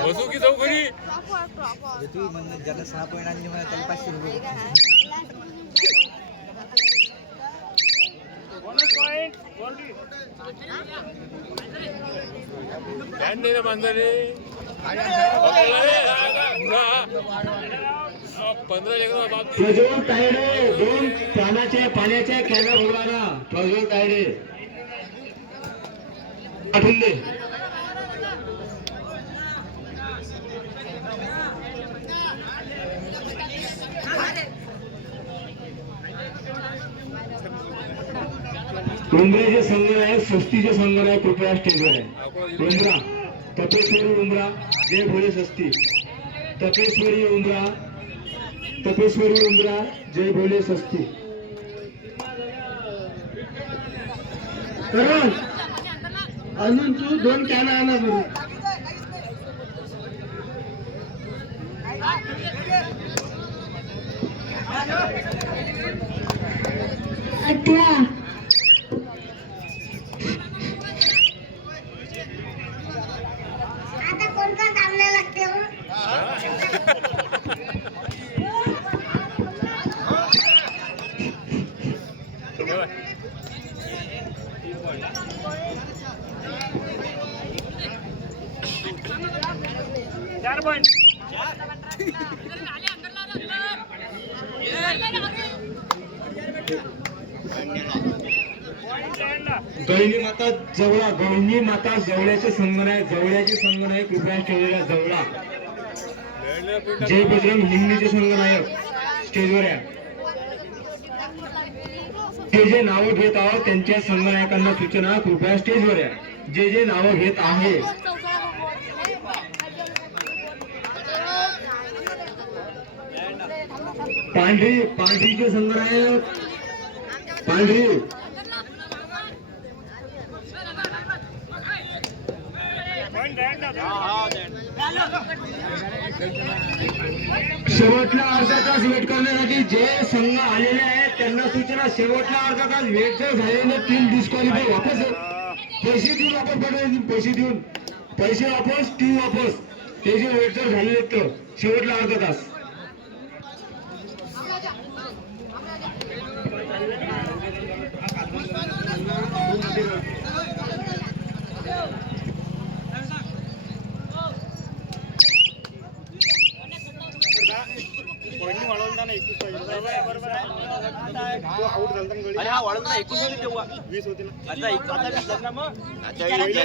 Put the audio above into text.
बसू की जाऊ घरी तू म्हणजे ज्याला 6 पॉईंट आणले मला त्याला 500 रुपये बांधले 15 लेकर प्रज्वल तायडे 2 पाण्याच्या कॅना उडवाना. प्रज्वल तायडे पाठवून दे. उमराचे संघ आहे, स्वस्तीचे संघ आहे, कृपया स्टेजवर आहे. उमरा तपेश्वरी उमरा जय भोले स्वस्ती. तपेश्वरी उमरा जय भोले स्वस्ती. करण अजून तू 2 कॅना आणा बरं. आता कोणता सामना लागते हो? गवळी माता जवळ्याचे संगण आहे, कृपया स्टेजवर जवळा. जय बजरंग हिंदीचे संघनायक स्टेजवर आहे. जे नावं घेत आहोत त्यांच्या संघनायकांना सूचना, कृपया स्टेजवर आहे. जे नावं घेत आहे पांढरीचे संघनायक पांढरी शेवटला अर्धा तास वेट करण्यासाठी जे संघ आलेले आहेत त्यांना सूचना, शेवटला अर्धा तास वेट जर झालेले 3 डिस्क्वालिफाय वापस पैसे देऊन पैसे वापस टीम वापस. ते जे वेट जर झालेले तर शेवटला अर्धा तास. आउट झाला 21 होते तेव्हा 20 होते ना. आता 21 ना मग